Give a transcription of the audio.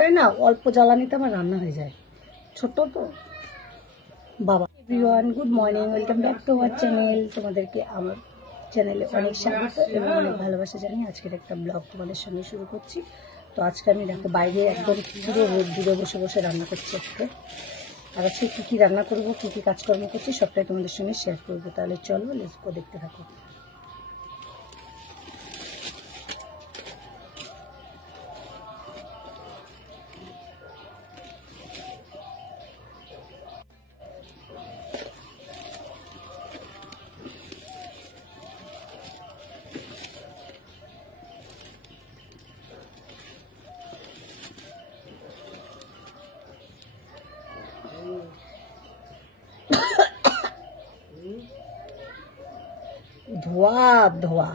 উনুনটায় না অল্প জ্বালানিতে আমার রান্না হয়ে যায়, ছোট তো বাবা। Everyone, good morning, welcome back to our channel. তোমাদেরকে আমার চ্যানেলে অনেক স্বাগত এবং অনেক ভালোবাসা জানিয়ে আজকের একটা ব্লগ তোমাদের সঙ্গে শুরু করছি। তো আজকে আমি দেখো বাইরে একদম পুরো রোদ দূরে বসে বসে রান্না করছি আজকে। আর আজকে কী কী রান্না করবো, কী কী কাজকর্ম করছি সবটাই তোমাদের সঙ্গে শেয়ার করবো। তাহলে চলো লেটস গো, দেখতে থাকো। ধোয়া ধোয়া